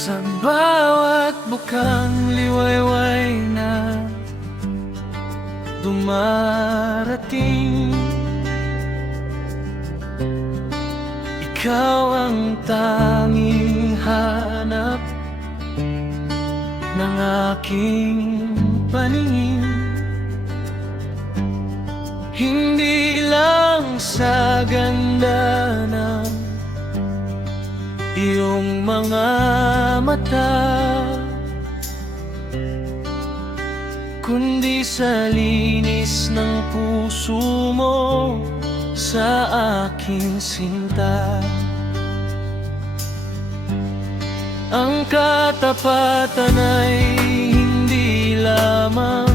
Sa bawat bukang liwayway na dumarating, ikaw ang tanging hanap ng aking paningin. Hindi lang sa ganda ng iyong mga mata, kundi sa linis ng puso mo sa aking sinta. Ang katapatan ay hindi lamang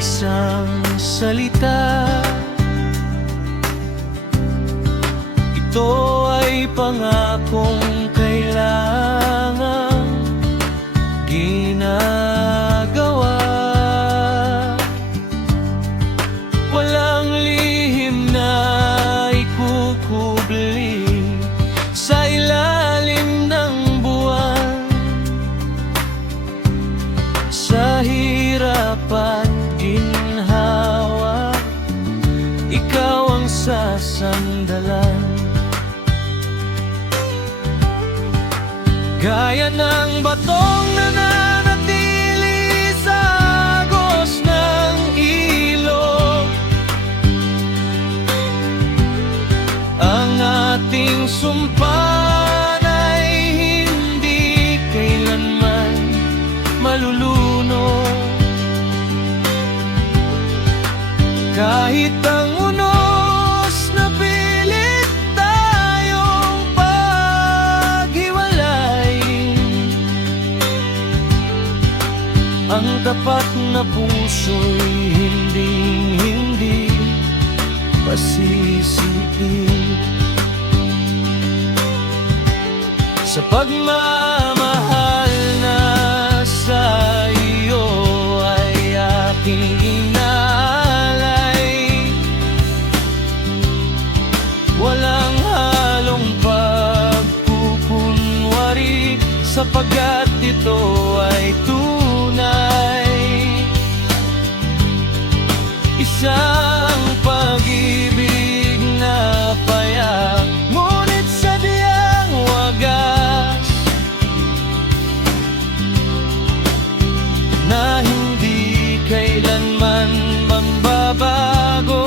isang salita. Ito ay pangakong kailangang ginagawa. Walang lihim na ikukubli sa ilalim ng buwan. Sa hirap at ginhawa, ikaw ang sasandalan. Gaya ng batong nananatili sa agos ng ilog, ang ating sumpa ay hindi kailanman maluluno. Kahit ang unos na pilit tayong paghiwalay, ang tapat na puso'y hindi pasisiin. Sa pagmamahal na sa iyo ay aking inaalay, walang halong pagkukunwari, sapagkat ito ay tunay. Isang pag-ibig na payak, ngunit sadyang wagas, na hindi kailanman magbabago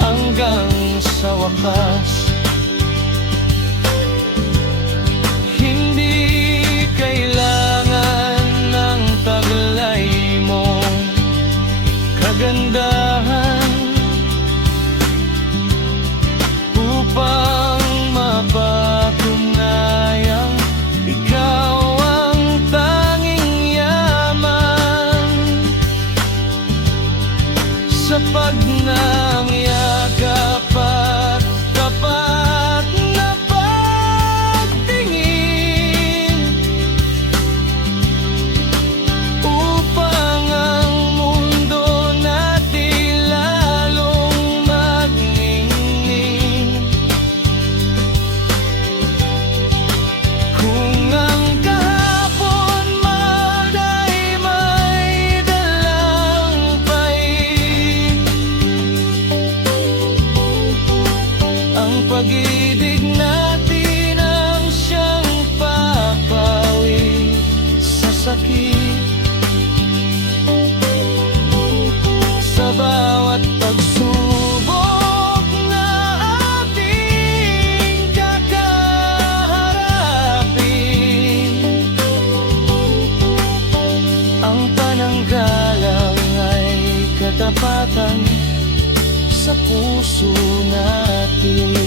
hanggang sa wakas. Hindi kailangan ng taglay mong kagandahan upang mapatunayang ikaw ang tanging yaman. Sa pagnangyakap at tapat na pagtingin, upang ang mundo natin lalong magningning. Kung ang kahapon man ay may dalang pain, ang pag-ibig natin ang siyang papawi sa sakit. Sa bawat pagsubok na ating kakaharapin, ang pananggalang ay katapatan sa puso natin.